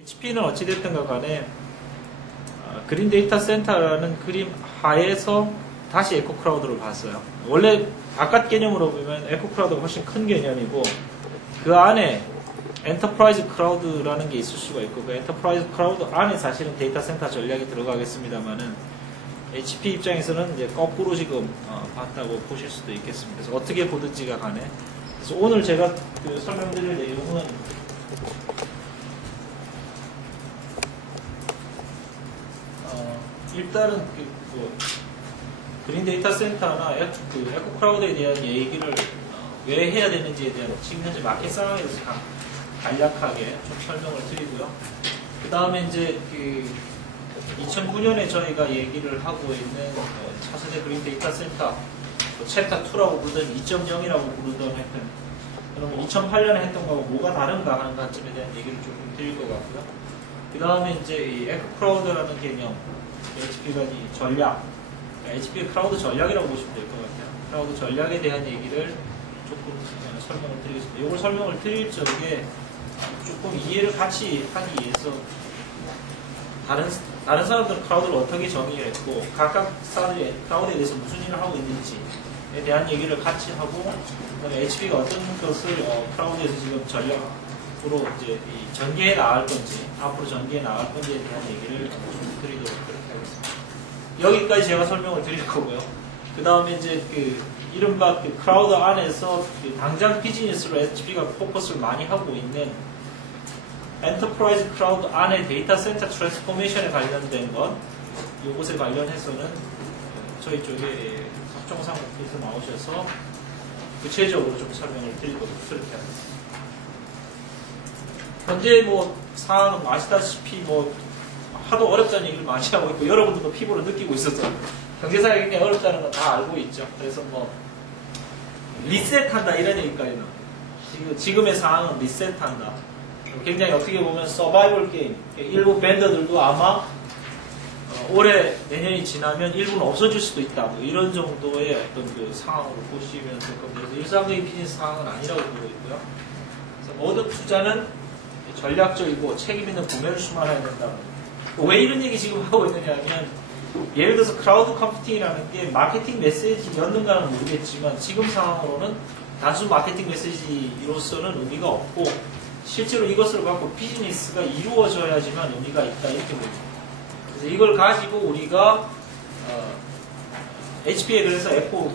HP는 어찌됐든 간에 그린 데이터 센터라는 그림 하에서 다시 에코 크라우드를 봤어요. 원래 바깥 개념으로 보면 에코 크라우드가 훨씬 큰 개념이고 그 안에 엔터프라이즈 크라우드라는 게 있을 수가 있고 그 엔터프라이즈 크라우드 안에 사실은 데이터 센터 전략이 들어가겠습니다만은 HP 입장에서는 이제 거꾸로 지금 봤다고 보실 수도 있겠습니다. 그래서 어떻게 보든지가 간에 그래서 오늘 제가 설명드릴 내용은 일단은 그린 데이터 센터나 에코 크라우드에 대한 얘기를 왜 해야 되는지에 대한 지금 현재 마켓 상황에 대해서 간략하게 좀 설명을 드리고요. 그 다음에 이제 2009년에 저희가 얘기를 하고 있는 차세대 그린 데이터 센터 챕터 2라고 부르던 2.0이라고 부르던 했던 그러면 2008년에 했던 거하고 뭐가 다른가 하는 관점에 대한 얘기를 조금 드릴 것 같고요. 그 다음에 이제 이 에코 크라우드라는 개념 HP가 이 전략, HP 크라우드 전략이라고 보시면 될 것 같아요. 크라우드 전략에 대한 얘기를 조금 설명을 드리겠습니다. 이걸 설명을 드릴 적에 조금 이해를 같이 하기 위해서 다른 사람들은 크라우드를 어떻게 정의했고 각각 사람들이 크라우드에 대해서 무슨 일을 하고 있는지에 대한 얘기를 같이 하고 그다음에 HP가 어떤 것을 크라우드에서 지금 전략으로 이제 전개해 나갈 건지 앞으로 전개해 나갈 건지에 대한 얘기를 좀 드리도록 하겠습니다. 여기까지 제가 설명을 드릴 거고요. 그 다음에 이제 이른바 크라우드 안에서 당장 비즈니스로 HP가 포커스를 많이 하고 있는 엔터프라이즈 크라우드 안에 데이터 센터 트랜스포메이션에 관련된 것, 이것에 관련해서는 저희 쪽에 합종상국에서 나오셔서 구체적으로 좀 설명을 드리도록 그렇게 하겠습니다. 현재 상황은 아시다시피 하도 어렵다는 얘기를 많이 하고 있고 여러분들도 피부로 느끼고 있어서 경제사가 굉장히 어렵다는 건 다 알고 있죠. 그래서 리셋한다 이런 얘기까지 나와요. 지금의 상황은 리셋한다. 굉장히 어떻게 보면 서바이벌 게임. 일부 밴더들도 아마 올해 내년이 지나면 일부는 없어질 수도 있다. 이런 정도의 어떤 상황으로 보시면 될 겁니다. 그래서 일상적인 비즈니스 상황은 아니라고 보고 있고요. 그래서 모든 투자는 전략적이고 책임 있는 구매를 수반해야 된다. 왜 이런 얘기 지금 하고 있느냐 하면 예를 들어서 크라우드 컴퓨팅이라는 게 마케팅 메시지였는가는 모르겠지만 지금 상황으로는 단순 마케팅 메시지로서는 의미가 없고 실제로 이것을 갖고 비즈니스가 이루어져야지만 의미가 있다 이렇게 보입니다. 그래서 이걸 가지고 우리가 HP에 그래서 에코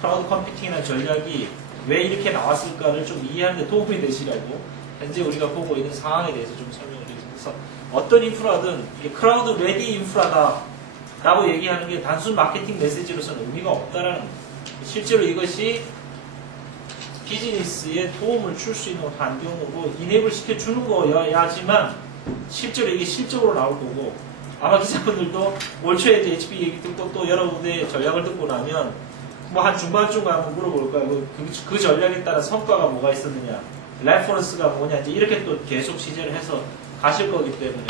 크라우드 컴퓨팅이라는 전략이 왜 이렇게 나왔을까를 좀 이해하는 데 도움이 되시라고 현재 우리가 보고 있는 상황에 대해서 좀 설명을 드리겠습니다. 그래서 어떤 인프라든 이게 크라우드 레디 인프라다 라고 얘기하는 게 단순 마케팅 메시지로서는 의미가 없다라는 겁니다. 실제로 이것이 비즈니스에 도움을 줄 수 있는 환경으로 이네이블 시켜주는 거여야지만 실제로 이게 실적으로 나올 거고 아마 기자분들도 올 초에 이제 HP 얘기 듣고 또 여러분의 전략을 듣고 나면 한 중반쯤 가면 물어볼 거예요. 그 전략에 따라 성과가 뭐가 있었느냐 레퍼런스가 뭐냐 이제 이렇게 또 계속 취재를 해서 가실 거기 때문에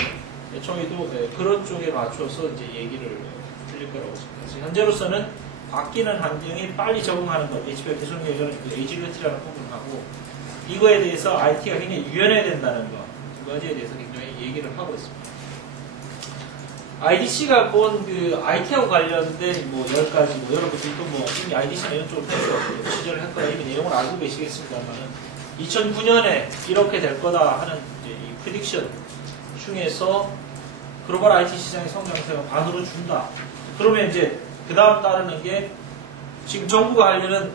총회도 그런 쪽에 맞춰서 이제 얘기를 드릴 거라고 생각합니다. 현재로서는 바뀌는 환경에 빨리 적응하는 것, HP가 계속 얘기하는 에이질리티라는 부분하고 이거에 대해서 IT가 굉장히 유연해야 된다는 것, 두 가지에 대해서 굉장히 얘기를 하고 있습니다. IDC가 본 IT하고 관련된 10가지, 여러분들도 이미 IDC나 이런 쪽으로 취재를 했거나 이미 내용을 알고 계시겠습니다만은 2009년에 이렇게 될 거다 하는 이제 이 프리딕션 중에서 글로벌 IT 시장의 성장세가 반으로 준다. 그러면 이제 그 다음 따르는 게 지금 정부가 하려는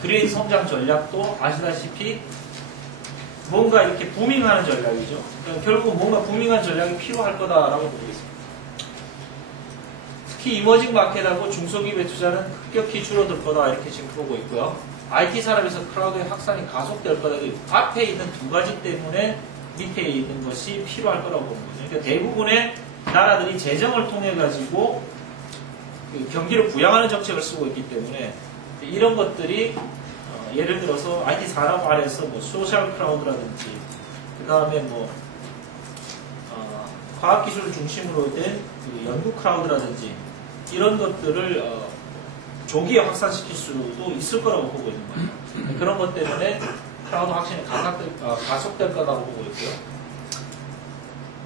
그린 성장 전략도 아시다시피 뭔가 이렇게 부밍하는 전략이죠. 그러니까 결국 뭔가 부밍한 전략이 필요할 거다라고 보고 있습니다. 특히 이머징 마켓하고 중소기업의 투자는 급격히 줄어들 거다 이렇게 지금 보고 있고요. IT 산업에서 크라우드의 확산이 가속될 거다. 앞에 있는 두 가지 때문에 밑에 있는 것이 필요할 거라고 보는 거죠. 그러니까 대부분의 나라들이 재정을 통해 가지고 경기를 부양하는 정책을 쓰고 있기 때문에 이런 것들이 예를 들어서 IT 산업 안에서 소셜 크라우드라든지 그 다음에 과학기술을 중심으로 된 연구 크라우드라든지 이런 것들을 조기에 확산시킬 수도 있을 거라고 보고 있는 거예요. 그런 것 때문에 크라우드 확신이 가속될 거라고 보고 있고요.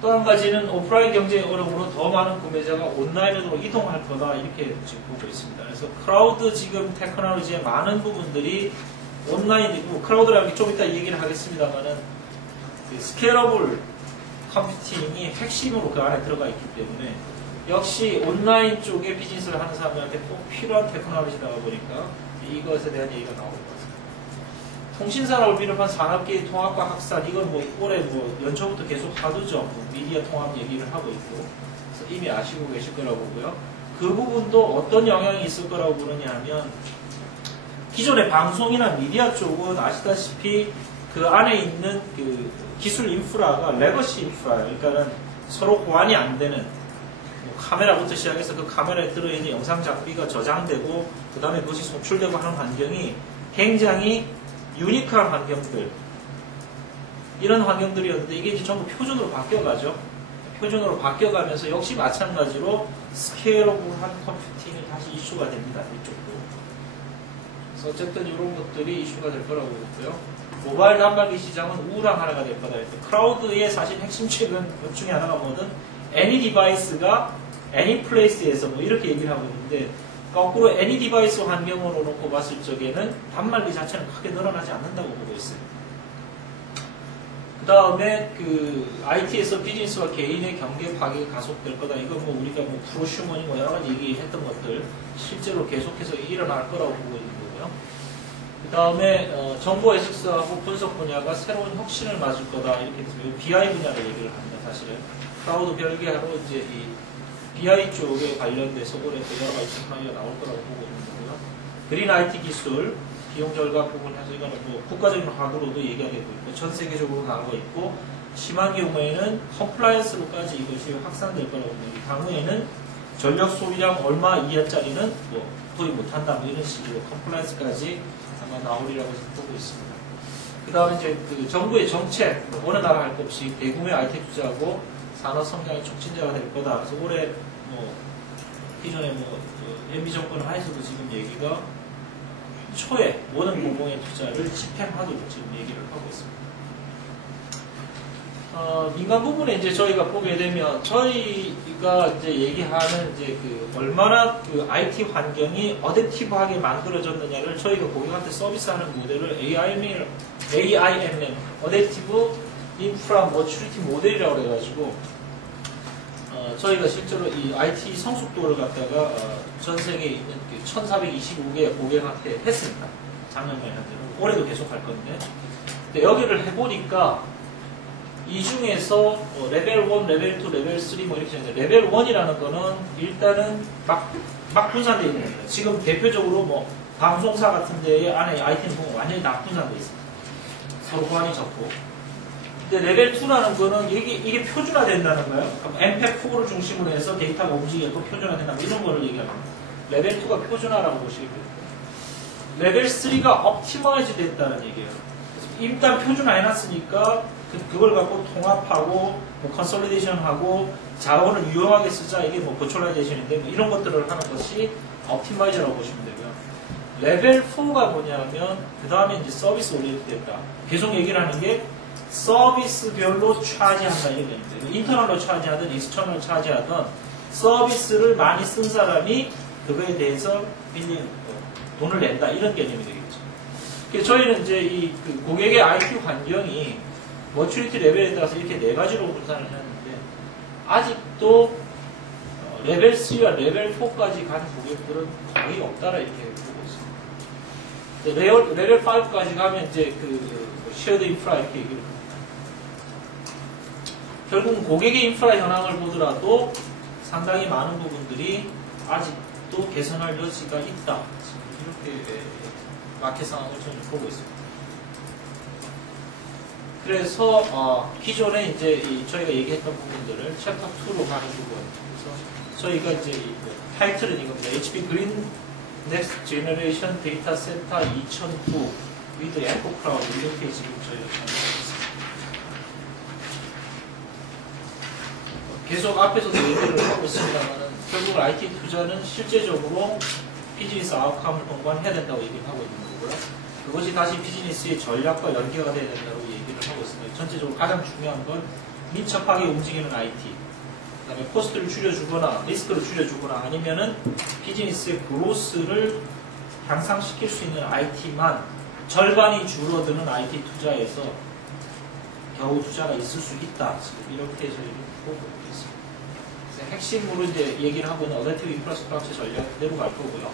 또 한 가지는 오프라인 경쟁의 어려움으로 더 많은 구매자가 온라인으로 이동할 거다 이렇게 지금 보고 있습니다. 그래서 크라우드 지금 테크놀로지의 많은 부분들이 온라인이고 크라우드라는 게 좀 이따 얘기를 하겠습니다만은 그 스케일러블 컴퓨팅이 핵심으로 그 안에 들어가 있기 때문에 역시 온라인 쪽에 비즈니스를 하는 사람들한테 꼭 필요한 테크놀로지다 보니까 이것에 대한 얘기가 나오는 것 같습니다. 통신산업을 비롯한 산업계의 통합과 확산, 이건 뭐 올해 뭐 연초부터 계속 하두죠. 뭐 미디어 통합 얘기를 하고 있고, 그래서 이미 아시고 계실 거라고 보고요. 그 부분도 어떤 영향이 있을 거라고 보느냐 하면, 기존의 방송이나 미디어 쪽은 아시다시피 그 안에 있는 그 기술 인프라가 레거시 인프라예요. 그러니까는 서로 호환이 안 되는, 뭐 카메라부터 시작해서 그 카메라에 들어있는 영상 장비가 저장되고, 그 다음에 그것이 송출되고 하는 환경이 굉장히 유니크한 환경들, 이런 환경들이었는데 이게 이제 전부 표준으로 바뀌어가죠. 표준으로 바뀌어가면서 역시 마찬가지로 스케일러블한 컴퓨팅이 다시 이슈가 됩니다. 이쪽도. 그래서 어쨌든 이런 것들이 이슈가 될 거라고 보고요. 모바일 단말기 시장은 우울한 하나가 될 거다. 크라우드의 사실 핵심책은 것 중에 하나가 뭐든 any device가 any place에서 뭐 이렇게 얘기를 하고 있는데, 거꾸로 any 디바이스 환경으로 놓고 봤을 적에는 단말기 자체는 크게 늘어나지 않는다고 보고 있어요. 그 다음에 그 IT에서 비즈니스와 개인의 경계 파괴가 가속될 거다. 이건 뭐 우리가 뭐 프로슈머니 뭐 여러 가지 얘기했던 것들 실제로 계속해서 일어날 거라고 보고 있는 거고요. 그 다음에 정보 에섹스하고 분석 분야가 새로운 혁신을 맞을 거다. 이렇게 해서 BI 분야를 얘기를 합니다. 사실은 크라우드 별개로 이제 이 BI 쪽에 관련돼서 올해 여러 가지 테크놀로지가 나올 거라고 보고 있는 거고요. 그린 IT 기술, 비용 절감 부분에서 이거는 뭐 국가적인 화두로도 얘기하게 되고 있고, 전 세계적으로 나오고 있고, 심한 경우에는 컴플라이언스로까지 이것이 확산될 거라고 봅니다. 향후에는 전력 소비량 얼마 이하짜리는 뭐 도입 못한다, 뭐 이런 식으로 컴플라이언스까지 아마 나오리라고 보고 있습니다. 그 다음에 이제 그 정부의 정책, 뭐 어느 나라 할 것 없이 대규모의 IT 투자하고 산업 성장의 촉진자가 될 거다. 그래서 올해 뭐 기존에 뭐 MB 정권 하에서도 지금 얘기가 초에 모든 공공의 투자를 집행하도록 지금 얘기를 하고 있습니다. 민간 부분에 이제 저희가 보게 되면 저희가 이제 얘기하는 이제 그 얼마나 그 IT 환경이 어댑티브하게 만들어졌느냐를 저희가 고객한테 서비스하는 모델을 AIMM, 어댑티브 인프라 머추리티 모델이라고 해가지고 저희가 실제로 이 IT 성숙도를 갖다가 전 세계에 있는 1425개 고객한테 했습니다. 작년에 한 대로. 올해도 계속 할 건데. 근데 여기를 해보니까 이 중에서 레벨 1, 레벨 2, 레벨 3 뭐 이렇게 있는데, 레벨 1이라는 거는 일단은 막 분산되어 있는 겁니다. 지금 대표적으로 뭐 방송사 같은 데에 안에 IT는 보면 완전히 납 분산되어 있습니다. 서로 호환이 적고. 근데 레벨 2라는 거는 이게 표준화된다는 거예요. 그럼 MPEG-4를 중심으로 해서 데이터가 움직이고 표준화된다, 뭐 이런 거를 얘기합니다. 레벨 2가 표준화라고 보시면 돼요. 레벨 3가 옵티마이즈 됐다는 얘기예요. 일단 표준화해놨으니까 그걸 갖고 통합하고 뭐 컨솔리데이션하고 자원을 유용하게 쓰자, 이게 뭐 버추얼라이제이션인데 뭐 이런 것들을 하는 것이 옵티마이저라고 보시면 되고요. 레벨 4가 뭐냐면 그 다음에 이제 서비스 오리엔티드 됐다. 계속 얘기를 하는 게 서비스별로 차지한다 이런 얘기입니다. 인터널로 차지하든 익스터널로 차지하든 서비스를 많이 쓴 사람이 그거에 대해서 돈을 낸다, 이런 개념이 되겠죠. 그래서 저희는 이제 이 그 고객의 IT 환경이 머추리티 레벨에 따라서 이렇게 네 가지로 분산을 했는데, 아직도 레벨 3와 레벨 4까지 간 고객들은 거의 없다라 이렇게 보고 있습니다. 레벨 5까지 가면 이제 그 쉐어드 인프라 이렇게 얘기를 합니다. 결국 고객의 인프라 현황을 보더라도 상당히 많은 부분들이 아직도 개선할 여지가 있다, 이렇게 마켓 상황을 저는 보고 있습니다. 그래서 기존에 이제 저희가 얘기했던 부분들을 챕터 2로 가는 부분, 그래서 저희가 이제 타이틀은 이겁니다. HP 그린 넥스트 제너레이션 데이터 센터 2009 위드 에코 크라우드, 이렇게 지금 저희가 전하고 있습니다. 계속 앞에서도 얘기를 하고 있습니다만 결국 IT 투자는 실제적으로 비즈니스 아웃컴을 동반해야 된다고 얘기를 하고 있는 거고요. 그것이 다시 비즈니스의 전략과 연계가 돼야 된다고 얘기를 하고 있습니다. 전체적으로 가장 중요한 건 민첩하게 움직이는 IT, 그다음에 코스트를 줄여주거나 리스크를 줄여주거나 아니면은 비즈니스의 그로스를 향상시킬 수 있는 IT만 절반이 줄어드는 IT 투자에서 겨우 투자가 있을 수 있다. 지금 이렇게 저희는 보고 있습니다. 그래서 핵심으로 이제 얘기를 하고 있는 어댑티브 인프라스트럭처 전략대로 갈 거고요.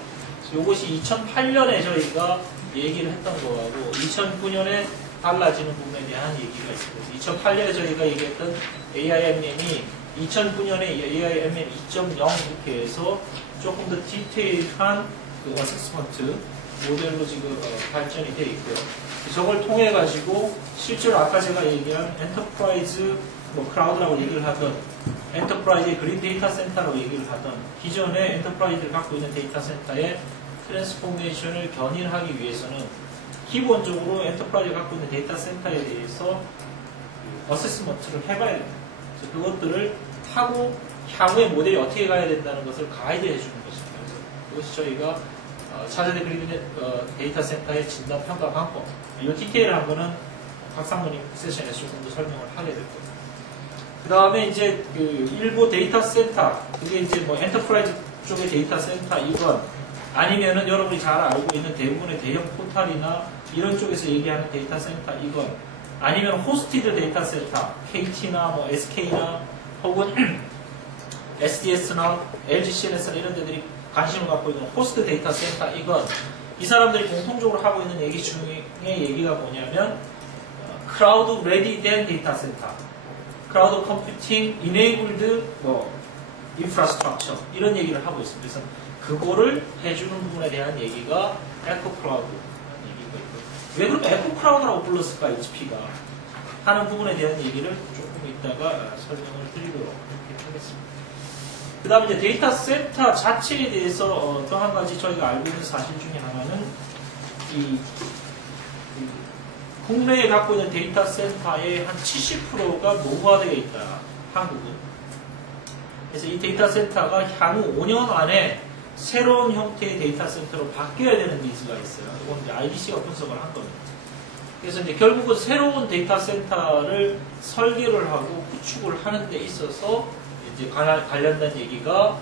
이것이 2008년에 저희가 얘기를 했던 거하고 2009년에 달라지는 부분에 대한 얘기가 있습니다. 2008년에 저희가 얘기했던 AIMM이 2009년에 AIMM 2.0 이렇게 해서 조금 더 디테일한 그 어세스먼트 모델로 지금 발전이 되어 있고요. 저걸 통해 가지고 실제로 아까 제가 얘기한 엔터프라이즈 크라우드라고 얘기를 하던 엔터프라이즈의 그린 데이터 센터라고 얘기를 하던 기존의 엔터프라이즈를 갖고 있는 데이터 센터의 트랜스포메이션을 견인하기 위해서는 기본적으로 엔터프라이즈가 갖고 있는 데이터 센터에 대해서 어세스먼트를 해봐야 됩니다. 그것들을 하고 향후에 모델이 어떻게 가야 된다는 것을 가이드 해주는 것입니다. 그래서 이것이 저희가 차세대 그린 데이터 센터의 진단 평가 방법, 이 디테일한 거는 박상무님 세션에서 조금 더 설명을 하게 될 겁니다. 그 다음에 이제 그 일부 데이터 센터, 그게 이제 뭐 엔터프라이즈 쪽의 데이터 센터이건 아니면은 여러분이 잘 알고 있는 대부분의 대형 포털이나 이런 쪽에서 얘기하는 데이터 센터이건 아니면 호스티드 데이터 센터, KT나 뭐 SK나 혹은 SDS나 LG CNS나 이런 데들이 관심을 갖고 있는 호스트 데이터 센터이건 이 사람들이 공통적으로 하고 있는 얘기 중에 얘기가 뭐냐면 크라우드 레디 된 데이터 센터, 크라우드 컴퓨팅 이네이블드 뭐 인프라스트럭처 이런 얘기를 하고 있습니다. 그래서 그거를 해주는 부분에 대한 얘기가 에코 크라우드 얘기가 있고 왜 그럼 에코 크라우드라고 불렀을까 HP가 하는 부분에 대한 얘기를 조금 이따가 설명을 드리도록 하겠습니다. 그 다음에 이제 데이터 센터 자체에 대해서 또 한 가지 저희가 알고 있는 사실 중에 하나는 국내에 갖고 있는 데이터 센터의 한 70%가 노후화되어 있다. 한국은. 그래서 이 데이터 센터가 향후 5년 안에 새로운 형태의 데이터 센터로 바뀌어야 되는 니즈가 있어요. 이건 이제 IDC가 분석을 한 겁니다. 그래서 이제 결국은 새로운 데이터 센터를 설계를 하고 구축을 하는 데 있어서 이제 관련된 얘기가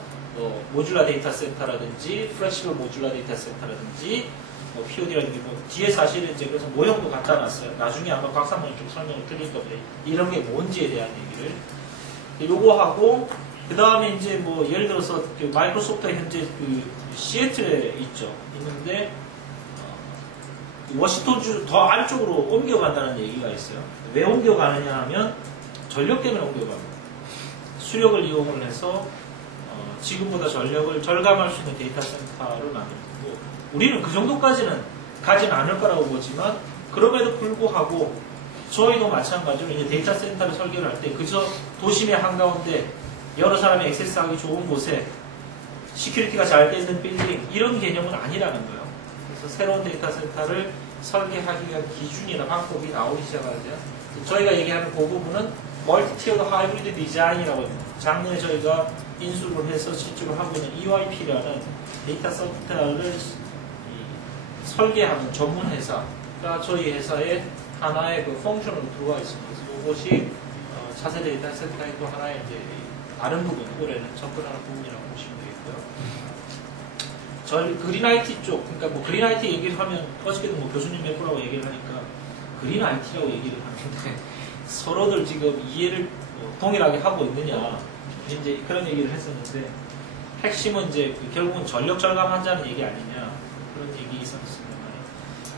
모듈라 데이터 센터라든지 플렉시블 모듈라 데이터 센터라든지 POD라든지 뒤에 사실은 이제 그래서 모형도 갖다 놨어요. 나중에 아마 박사님이 좀 설명을 드릴 겁니다. 이런 게 뭔지에 대한 얘기를 요거 하고 그 다음에 이제 뭐 예를 들어서 그 마이크로소프트가 현재 그 시애틀에 있는데 워싱턴주 더 안쪽으로 옮겨간다는 얘기가 있어요. 왜 옮겨가느냐 하면 전력 때문에 옮겨갑니다. 수력을 이용을 해서 지금보다 전력을 절감할 수 있는 데이터 센터를 만들고 우리는 그 정도까지는 가진 않을 거라고 보지만 그럼에도 불구하고 저희도 마찬가지로 이제 데이터 센터를 설계를 할 때 그저 도심의 한가운데 여러 사람이 액세스하기 좋은 곳에 시큐리티가 잘 돼 있는 빌딩 이런 개념은 아니라는 거예요. 그래서 새로운 데이터 센터를 설계하기 위한 기준이나 방법이 나오기 시작하는데요. 저희가 얘기하는 그 부분은 멀티티어드 하이브리드 디자인이라고 합니다. 작년에 저희가 인수를 해서 실제로 하고 있는 EYP라는 데이터 센터를 설계하는 전문 회사가 저희 회사의 하나의 그 펑션으로 들어와 있습니다. 그래서 이것이 차세대 데이터 센터의 또 하나의 이제 다른 부분, 올해는 접근하는 부분이라고 보시면 되겠고요. 저희 그린 IT 쪽, 그러니까 뭐 그린 IT 얘기를 하면 어저께도 뭐 교수님 몇 분하고 얘기를 하니까 그린 IT라고 얘기를 하는데 서로들 지금 이해를 동일하게 하고 있느냐 이제 그런 얘기를 했었는데 핵심은 이제 결국은 전력 절감한다는 얘기 아니냐 그런 얘기 있었습니다.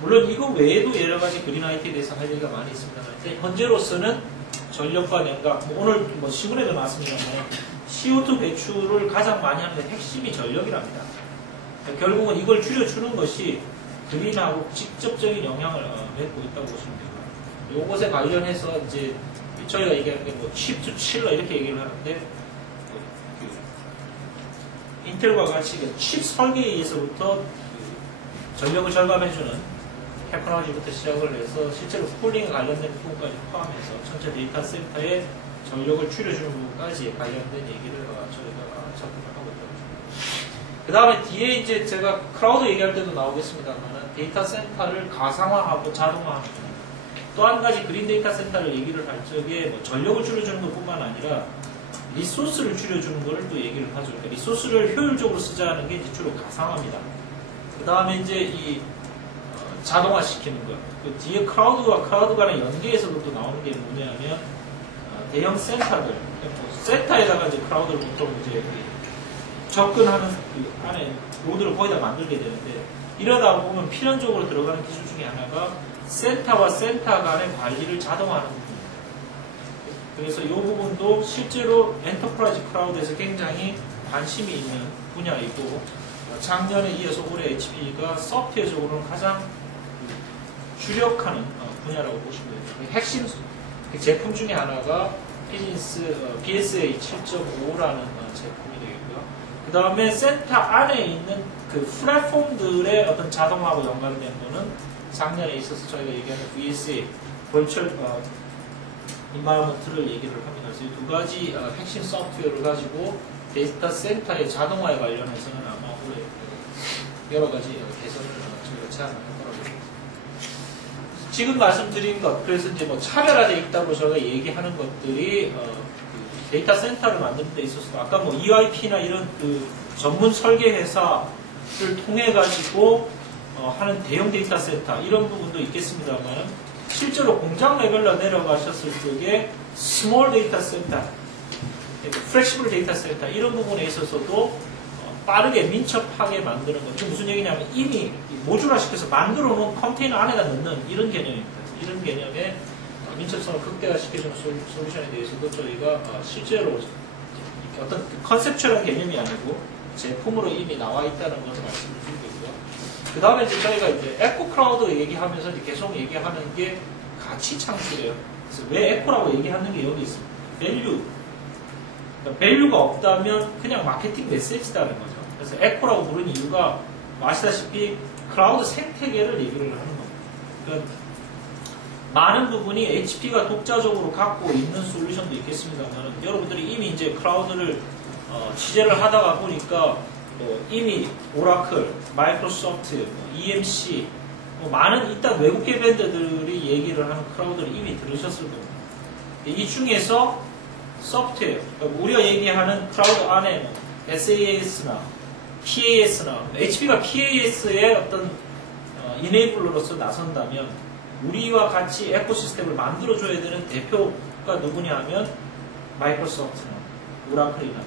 물론 이거 외에도 여러 가지 그린 IT에 대해서 할 얘기가 많이 있습니다만 현재로서는 전력과 냉각, 오늘 뭐 시문에도 나왔습니다만 CO2 배출을 가장 많이 하는 핵심이 전력이랍니다. 결국은 이걸 줄여주는 것이 그린하고 직접적인 영향을 맺고 있다고 보시면 됩니다. 이것에 관련해서 이제 저희가 얘기하는 게 뭐 칩 투 칠러 이렇게 얘기를 하는데 인텔과 같이 칩 설계에 의해서부터 전력을 절감해주는 테크놀로지부터 시작을 해서 실제로 쿨링에 관련된 부분까지 포함해서 전체 데이터 센터의 전력을 줄여주는 부분까지 관련된 얘기를 저희가 접근을 하고 있다고. 그 다음에 뒤에 이제 제가 크라우드 얘기할 때도 나오겠습니다만 데이터 센터를 가상화하고 자동화하는 또 한 가지 그린 데이터 센터를 얘기를 할 적에 뭐 전력을 줄여주는 것뿐만 아니라 리소스를 줄여주는 걸 또 얘기를 하죠. 그러니까 리소스를 효율적으로 쓰자는 게 이제 주로 가상화입니다. 그 다음에 이제 이 자동화시키는 것. 그 뒤에 크라우드와 크라우드 간의 연계에서도 또 나오는 게 뭐냐면 대형 센터들, 센터에다가 이제 크라우드를 보통 이제 접근하는 그 안에 노드를 거의 다 만들게 되는데 이러다 보면 필연적으로 들어가는 기술 중에 하나가 센터와 센터 간의 관리를 자동화하는 부분입니다. 그래서 이 부분도 실제로 엔터프라이즈 크라우드에서 굉장히 관심이 있는 분야이고 작년에 이어서 올해 HP가 소프트웨어적으로는 가장 주력하는 분야라고 보시면 돼요. 핵심 제품 중에 하나가 BSA 7.5라는 제품이 되겠고요. 그 다음에 센터 안에 있는 그 플랫폼들의 어떤 자동화하고 연관된 거는 작년에 있어서 저희가 얘기하는 VSA, Virtual Environment를 얘기를 합니다. 그래서 이 두 가지 핵심 소프트웨어를 가지고 데이터 센터의 자동화에 관련해서는 아마 올해 여러 가지 개선을 저희가 제안할 거라고 봅니다. 지금 말씀드린 것, 그래서 이제 뭐 차별화되어 있다고 저희가 얘기하는 것들이 그 데이터 센터를 만드는 데 있어서 아까 뭐 EIP나 이런 그 전문 설계 회사를 통해 가지고 하는 대형 데이터 센터 이런 부분도 있겠습니다만 실제로 공장 레벨로 내려가셨을 적에 스몰 데이터 센터, 플렉시블 데이터 센터 이런 부분에 있어서도 빠르게 민첩하게 만드는 것. 이게 무슨 얘기냐면 이미 모듈화시켜서 만들어 놓은 컨테이너 안에다 넣는 이런 개념입니다. 이런 개념의 민첩성을 극대화시켜주는 솔루션에 대해서도 저희가 실제로 어떤 컨셉츄얼한 개념이 아니고 제품으로 이미 나와 있다는 것을 말씀을 드리고 있고요. 그 다음에 이제 저희가 이제 에코 크라우드 얘기하면서 이제 계속 얘기하는 게 가치 창출이에요. 그래서 왜 에코라고 얘기하는 게 여기 있습니다. 밸류. 그러니까 밸류가 없다면 그냥 마케팅 메시지다는 거죠. 그래서 에코라고 부르는 이유가 아시다시피 클라우드 생태계를 얘기를 하는 겁니다. 그러니까 많은 부분이 HP가 독자적으로 갖고 있는 솔루션도 있겠습니다만 여러분들이 이미 이제 클라우드를 취재를 하다가 보니까 이미 오라클, 마이크로소프트, EMC 많은 일단 외국계 밴드들이 얘기를 하는 클라우드를 이미 들으셨을 겁니다. 이 중에서 소프트웨어, 그러니까 우리가 얘기하는 클라우드 안에 SaaS나 PAS나 HP가 PAS의 어떤 이네이블러로서 나선다면 우리와 같이 에코시스템을 만들어줘야 되는 대표가 누구냐 하면 마이크로소프트나 오라클이나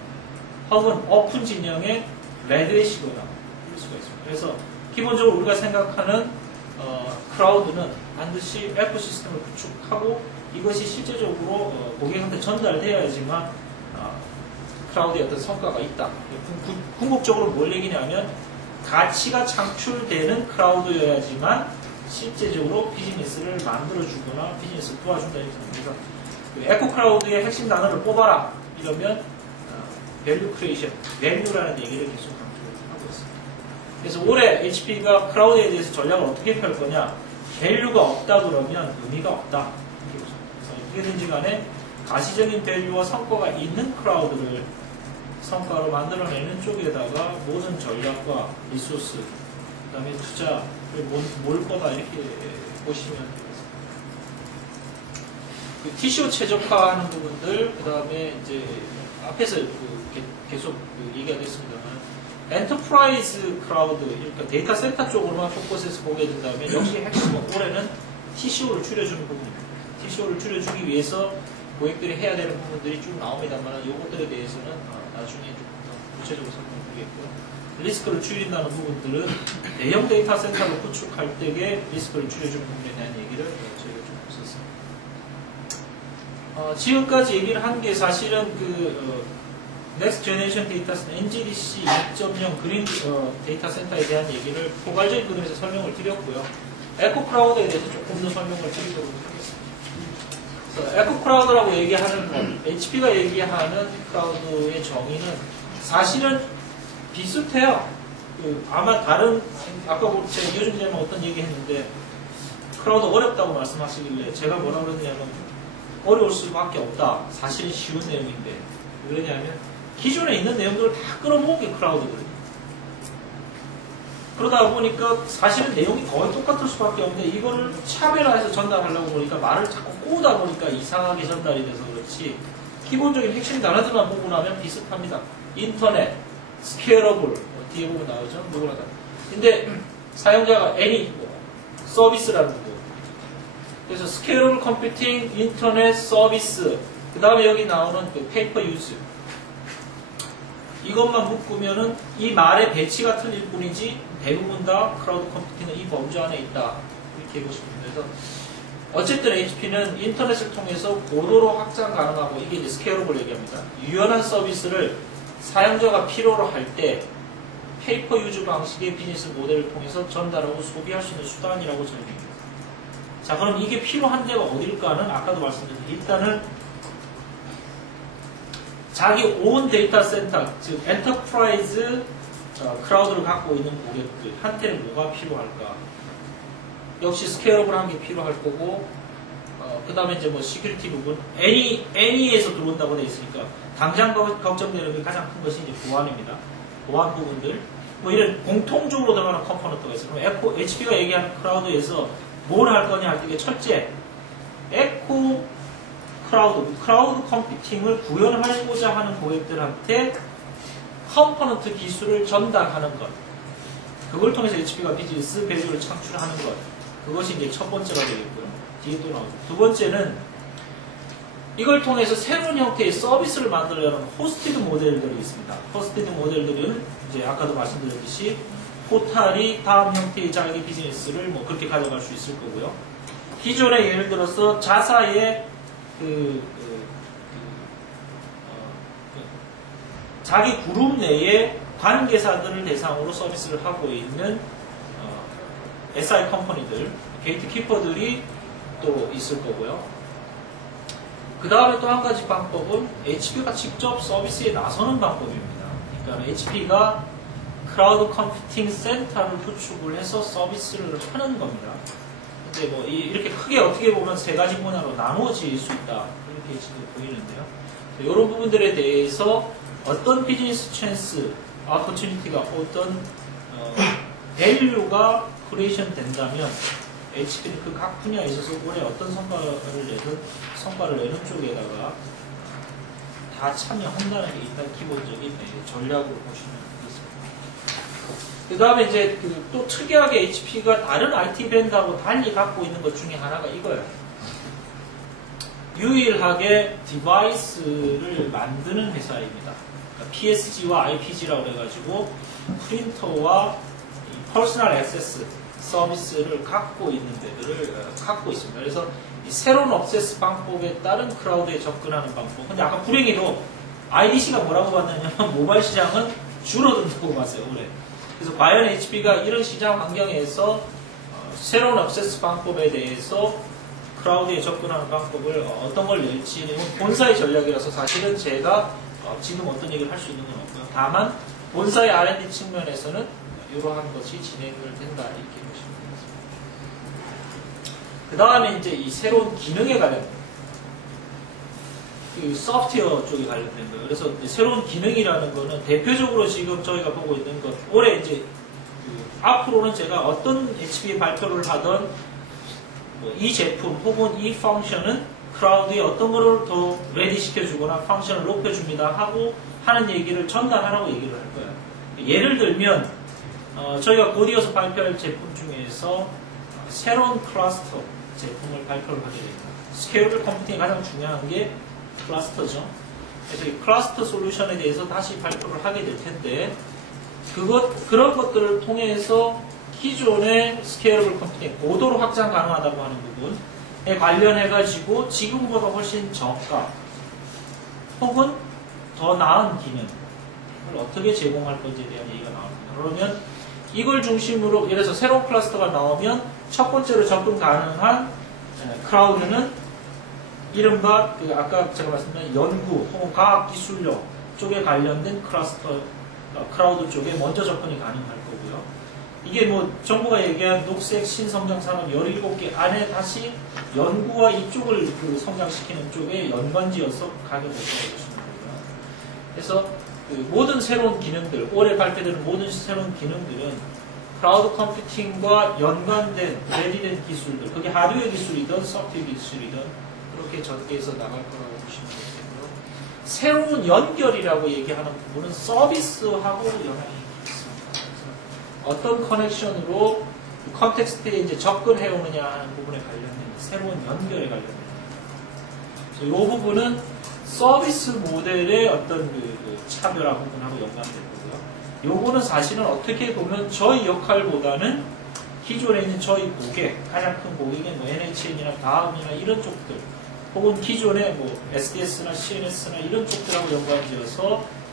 혹은 오픈 진영의 레드햇이거나 그럴 수가 있습니다. 그래서 기본적으로 우리가 생각하는 클라우드는 반드시 에코시스템을 구축하고 이것이 실제적으로 고객한테 전달되어야지만 클라우드에 어떤 성과가 있다. 궁극적으로 뭘 얘기냐면 가치가 창출되는 클라우드여야지만 실제적으로 비즈니스를 만들어주거나 비즈니스를 도와준다는 얘기입니다. 에코 클라우드의 핵심 단어를 뽑아라 이러면 밸류 크리에이션, 밸류라는 얘기를 계속 강조하고 있습니다. 그래서 올해 HP가 클라우드에 대해서 전략을 어떻게 펼 거냐? 밸류가 없다 그러면 의미가 없다. 그래서 어떻게든지 간에 가시적인 밸류와 성과가 있는 클라우드를 성과로 만들어내는 쪽에다가 모든 전략과 리소스, 그 다음에 투자를 몰 거다 이렇게 보시면 되겠습니다. 그 TCO 최적화하는 부분들, 그 다음에 이제 앞에서 계속 얘기하겠습니다만 엔터프라이즈 클라우드, 그러니까 데이터 센터 쪽으로만 포커스해서 보게 된다면 역시 핵심은 올해는 TCO를 줄여주는 부분입니다. TCO를 줄여주기 위해서 고객들이 해야 되는 부분들이 쭉 나옵니다만 이것들에 대해서는 나중에 좀 더 구체적으로 설명드리겠고요. 리스크를 줄인다는 부분들은 대형 데이터 센터를 구축할 때에 리스크를 줄여주는 부분에 대한 얘기를 저희가 좀 했었습니다. 지금까지 얘기를 한 게 사실은 넥스트 제너레이션 데이터 센터 NGDC 2.0 그린 데이터 센터에 대한 얘기를 포괄적인 그림에서 설명을 드렸고요. 에코 클라우드에 대해서 조금 더 설명을 드리도록 하겠습니다. 에코 클라우드라고 얘기하는 것, HP가 얘기하는 클라우드의 정의는 사실은 비슷해요. 아마 다른 아까 제가 이효준 기자님 어떤 얘기 했는데 클라우드 어렵다고 말씀하시길래 제가 뭐라고 그랬냐면 어려울 수밖에 없다. 사실은 쉬운 내용인데 왜냐하면 기존에 있는 내용들을 다 끌어모은 게 클라우드거든요. 그러다 보니까 사실은 내용이 거의 똑같을 수밖에 없는데 이거를 차별화해서 전달하려고 보니까 말을 자꾸 꼬다 보니까 이상하게 전달이 돼서 그렇지 기본적인 핵심 단어들만 보고 나면 비슷합니다. 인터넷, 스케일러블, 뒤에 보면 나오죠? 누구나 다. 근데 사용자가 any 서비스라는 거. 그래서 스케일러블 컴퓨팅, 인터넷 서비스, 그 다음에 여기 나오는 그 페이퍼 유즈. 이것만 묶으면은 이 말의 배치가 틀릴 뿐이지 대부분 다 크라우드 컴퓨팅은 이 범주 안에 있다. 이렇게 보시면 돼요. 그래서 어쨌든 HP는 인터넷을 통해서 고도로 확장 가능하고 이게 이제 스케일러블 얘기합니다. 유연한 서비스를 사용자가 필요로 할 때 페이퍼 유즈 방식의 비즈니스 모델을 통해서 전달하고 소비할 수 있는 수단이라고 설명합니다. 자, 그럼 이게 필요한 데가 어딜까는 아까도 말씀드렸듯이 일단은 자기 온 데이터 센터, 즉 엔터프라이즈 크라우드를 갖고 있는 고객들한테는 뭐가 필요할까? 역시 스케일업을 한 게 필요할 거고, 그 다음에 이제 뭐 시큐리티 부분, 애니에서 들어온다고 되어 있으니까 당장 걱정되는 게 가장 큰 것이 이제 보안입니다. 보안 부분들, 뭐 이런 공통적으로 들어가는 컴포넌트가 있어요. 그럼 HP가 얘기하는 크라우드에서 뭘 할 거냐 할 때 첫째, 에코 크라우드 컴퓨팅을 구현하고자 하는 고객들한테 컴포넌트 기술을 전달하는 것. 그걸 통해서 HP가 비즈니스 밸류를 창출하는 것. 그것이 이제 첫 번째가 되겠고요. 뒤에 또 나오죠. 두 번째는 이걸 통해서 새로운 형태의 서비스를 만들려는 호스티드 모델들이 있습니다. 호스티드 모델들은 이제 아까도 말씀드렸듯이 포탈이 다음 형태의 자기 비즈니스를 뭐 그렇게 가져갈 수 있을 거고요. 기존에 예를 들어서 자사의 자기 그룹 내에 관계사들을 대상으로 서비스를 하고 있는 SI 컴퍼니들, 게이트키퍼들이 또 있을 거고요. 그 다음에 또 한 가지 방법은 HP가 직접 서비스에 나서는 방법입니다. 그러니까 HP가 크라우드 컴퓨팅 센터를 구축을 해서 서비스를 하는 겁니다. 근데 뭐 이렇게 크게 어떻게 보면 세 가지 분야로 나누어질 수 있다. 이렇게 지금 보이는데요. 이런 부분들에 대해서 어떤 비즈니스 찬스, 오퍼튜니티가 어떤 밸류가 크리에이션 된다면 HP는 그 각 분야에 있어서 올해 어떤 성과를 내는 쪽에다가 다 참여한다는 게 일단 기본적인 전략으로 보시면 되겠습니다. 그 다음에 이제 또 특이하게 HP가 다른 IT 밴드하고 달리 갖고 있는 것 중에 하나가 이거예요. 유일하게 디바이스를 만드는 회사입니다. 그러니까 PSG와 IPG라고 해가지고 프린터와 퍼스널 액세스 서비스를 갖고 있는 데들을 갖고 있습니다. 그래서 이 새로운 액세스 방법에 따른 크라우드에 접근하는 방법. 근데 아까 불행히도 IDC가 뭐라고 봤냐면 모바일 시장은 줄어든다고 봤어요, 올해. 그래서 과연 HP가 이런 시장 환경에서 새로운 액세스 방법에 대해서 크라우드에 접근하는 방법을 어떤 걸 낼지 본사의 전략이라서 사실은 제가 지금 어떤 얘기를 할 수 있는 건 없고요. 다만 본사의 R&D 측면에서는 이러한 것이 진행을 된다 이렇게 보시면 되겠습니다. 그 다음에 이제 이 새로운 기능에 관련된 그 소프트웨어 쪽에 관련된 거예요. 그래서 새로운 기능이라는 거는 대표적으로 지금 저희가 보고 있는 것 올해 이제 앞으로는 제가 어떤 HP에 발표를 하던 이 제품 혹은 이 펑션은 크라우드에 어떤 거를 더 레디 시켜주거나 펑션을 높여줍니다 하고 하는 얘기를 전달하라고 얘기를 할 거예요. 예를 들면 저희가 곧 이어서 발표할 제품 중에서 새로운 클러스터 제품을 발표를 하게 됩니다. 스케일러블 컴퓨팅이 가장 중요한 게 클러스터죠. 그래서 이 클러스터 솔루션에 대해서 다시 발표를 하게 될 텐데 그런 것들을 통해서 기존의 스케일러블 컴퓨팅 고도로 확장 가능하다고 하는 부분에 관련해가지고 지금보다 훨씬 저가 혹은 더 나은 기능을 어떻게 제공할 건지에 대한 얘기가 나옵니다. 그러면 이걸 중심으로 예를 들어서 새로운 클러스터가 나오면 첫 번째로 접근 가능한 크라우드는 이른바 아까 제가 말씀드린 연구 혹은 과학기술력 쪽에 관련된 클러스터 크라우드 쪽에 먼저 접근이 가능할 거고요. 이게 뭐 정부가 얘기한 녹색 신성장 산업 17개 안에 다시 연구와 이쪽을 성장시키는 쪽에 연관지어서 가게 될 거라고 보시면 되고요. 그래서 모든 새로운 기능들, 올해 발표되는 모든 새로운 기능들은 클라우드 컴퓨팅과 연관된 레디된 기술들, 그게 하드웨어 기술이든 소프트웨어 기술이든 그렇게 전개해서 나갈 거라고 보시면 되고요. 새로운 연결이라고 얘기하는 부분은 서비스하고 영향이 있습니다. 어떤 커넥션으로 컨텍스트에 이제 접근해 오느냐 하는 부분에 관련된 새로운 연결에 관련된 이 부분은 서비스 모델의 어떤 차별화 부분하고 연관된 거고요. 요거는 사실은 어떻게 보면 저희 역할보다는 기존에 있는 저희 고객, 가장 큰 고객인 뭐 NHN이나 다음이나 이런 쪽들, 혹은 기존의 뭐 SDS나 CNS나 이런 쪽들하고 연관지어서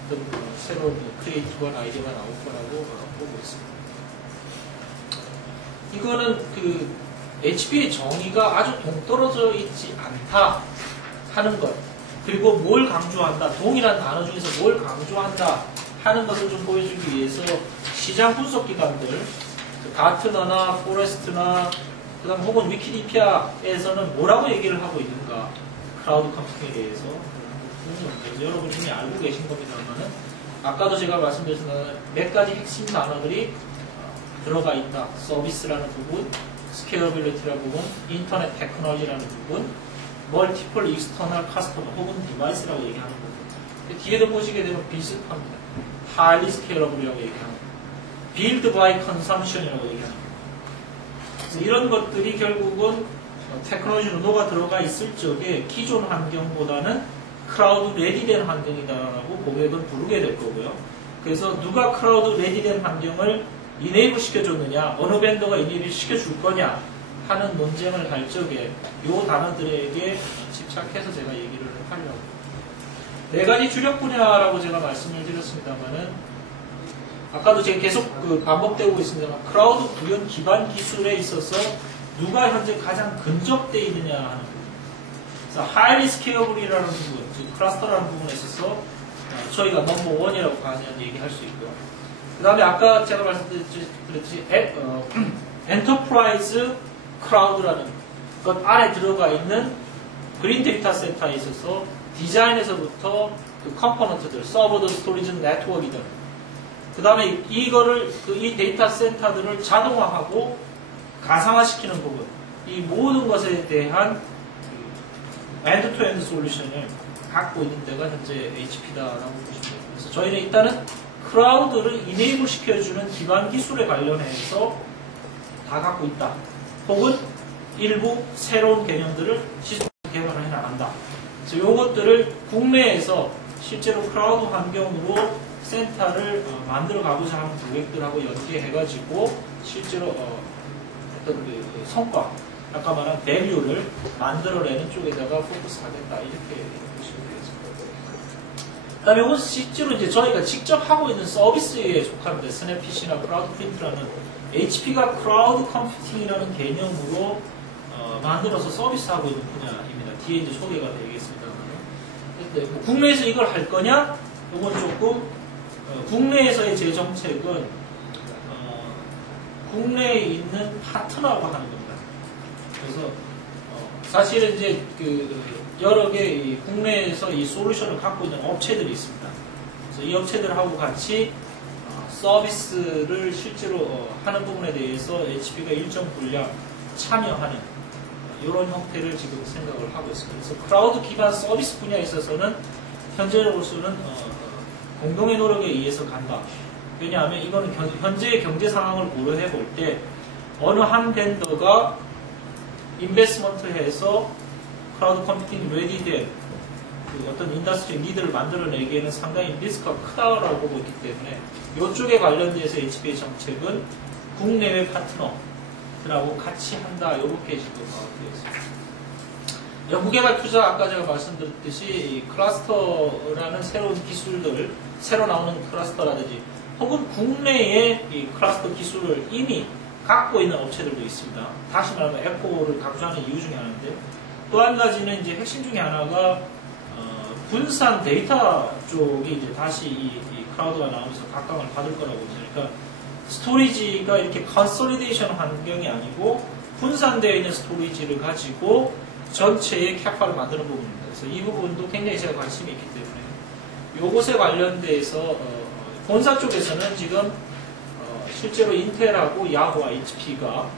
어떤 새로운 크리에이티브한 아이디어가 나올 거라고 보고 있습니다. 이거는 그 HP의 정의가 아주 동떨어져 있지 않다 하는 것, 그리고 뭘 강조한다, 동일한 단어 중에서 뭘 강조한다 하는 것을 좀 보여주기 위해서 시장 분석 기관들, 가트너나 포레스트나 그다음 혹은 위키디피아에서는 뭐라고 얘기를 하고 있는가, 클라우드 컴퓨팅에 대해서 여러분 이미 알고 계신 겁니다만은 아까도 제가 말씀드린 몇 가지 핵심 단어들이 들어가 있다. 서비스라는 부분, 스케일러빌리티라는 부분, 인터넷 테크놀로지라는 부분, 멀티플 익스터널 커스터머 혹은 디바이스라고 얘기하는 부분. 뒤에도 보시게 되면 비슷합니다. 하일리 스케일러블이라고 얘기하는 부분, 빌드 바이 컨섬션이라고 얘기하는 부분. 그래서 이런 것들이 결국은 테크놀로지로 녹아 들어가 있을 적에 기존 환경보다는 클라우드 레디된 환경이다라고 고객은 부르게 될 거고요. 그래서 누가 클라우드 레디된 환경을 이네이블 시켜줬느냐, 어느 벤더가 이네이블 시켜줄 거냐 하는 논쟁을 할 적에 이 단어들에게 집착해서 제가 얘기를 하려고. 네 가지 주력 분야라고 제가 말씀을 드렸습니다만은 아까도 제가 계속 반복되고 있습니다만 클라우드 구현 기반 기술에 있어서 누가 현재 가장 근접되어 있느냐 하는 부분. 그래서 하이리 스케일러블이라는 부분, 즉 클러스터라는 부분에 있어서 저희가 넘버 원이라고 가능한 얘기할 수 있고요. 그 다음에 아까 제가 말씀드렸듯이 엔터프라이즈 클라우드라는 것 안에 들어가 있는 그린 데이터 센터에 있어서 디자인에서부터 그 컴포넌트들, 서버든 스토리지든 네트워크이든 그 다음에 이거를 이 데이터 센터들을 자동화하고 가상화시키는 부분, 이 모든 것에 대한 엔드-투-엔드 솔루션을 갖고 있는 데가 현재 HP다라고 보시면 됩니다. 그래서 저희는 일단은 클라우드를 이네이블 시켜주는 기반 기술에 관련해서 다 갖고 있다. 혹은 일부 새로운 개념들을 시스템 개발을 해나간다. 그래서 이것들을 국내에서 실제로 클라우드 환경으로 센터를 만들어 가고자 하는 고객들하고 연계해가지고 실제로 어떤 그 성과, 아까 말한 밸류를 만들어내는 쪽에다가 포커스하겠다. 이렇게 보시면 되겠습니다. 그 다음에 이건 실제로 이제 저희가 직접 하고 있는 서비스에 속합니다. 스냅핏이나 클라우드 프린트라는 HP가 클라우드 컴퓨팅이라는 개념으로 만들어서 서비스하고 있는 분야입니다. 뒤에 이제 소개가 되겠습니다만. 뭐 국내에서 이걸 할 거냐? 이건 조금 국내에서의 제 정책은 국내에 있는 파트너라고 하는 겁니다. 그래서 사실은 이제 그 여러 개 국내에서 이 솔루션을 갖고 있는 업체들이 있습니다. 그래서 이 업체들하고 같이 서비스를 실제로 하는 부분에 대해서 HP가 일정 분량 참여하는 이런 형태를 지금 생각을 하고 있습니다. 그래서 클라우드 기반 서비스 분야에 있어서는 현재로서는 공동의 노력에 의해서 간다. 왜냐하면 이거는 현재의 경제 상황을 고려해 볼 때 어느 한 벤더가 인베스먼트를 해서 클라우드 컴퓨팅 레디된 그 어떤 인더스트리 리드를 만들어내기에는 상당히 리스크가 크다라고 보고 있기 때문에 이쪽에 관련돼서 HP의 정책은 국내외 파트너들하고 같이 한다. 이렇게 지금 되어 있습니다. 연구개발 투자, 아까 제가 말씀드렸듯이 이 클러스터라는 새로운 기술들, 새로 나오는 클러스터라든지 혹은 국내에 이 클러스터 기술을 이미 갖고 있는 업체들도 있습니다. 다시 말하면 에코를 강조하는 이유 중에 하나인데, 또 한 가지는 이제 핵심 중에 하나가 분산 데이터 쪽이 이제 다시 이 클라우드가 나오면서 각광을 받을 거라고 봅니다. 그러니까 스토리지가 이렇게 컨솔리데이션 환경이 아니고 분산되어 있는 스토리지를 가지고 전체의 캐파를 만드는 부분입니다. 그래서 이 부분도 굉장히 제가 관심이 있기 때문에 이것에 관련돼서 본사 쪽에서는 지금 실제로 인텔하고 야후와 HP가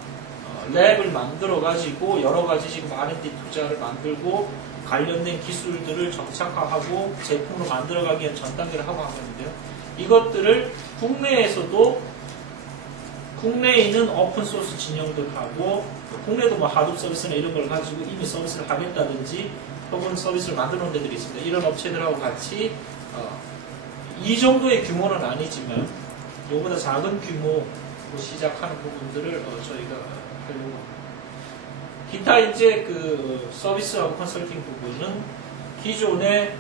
랩을 만들어가지고 여러가지 지금 R&D 투자를 만들고 관련된 기술들을 정착화하고 제품으로 만들어가기 위한 전 단계를 하고 있는데요. 이것들을 국내에 있는 오픈소스 진영들하고 국내도 뭐 하둡 서비스나 이런 걸 가지고 이미 서비스를 하겠다든지 혹은 서비스를 만들어 놓은 데들이 있습니다. 이런 업체들하고 같이 이 정도의 규모는 아니지만 이보다 작은 규모로 시작하는 부분들을 저희가 하려고 합니다. 기타 이제 그 서비스하고 컨설팅 부분은 기존의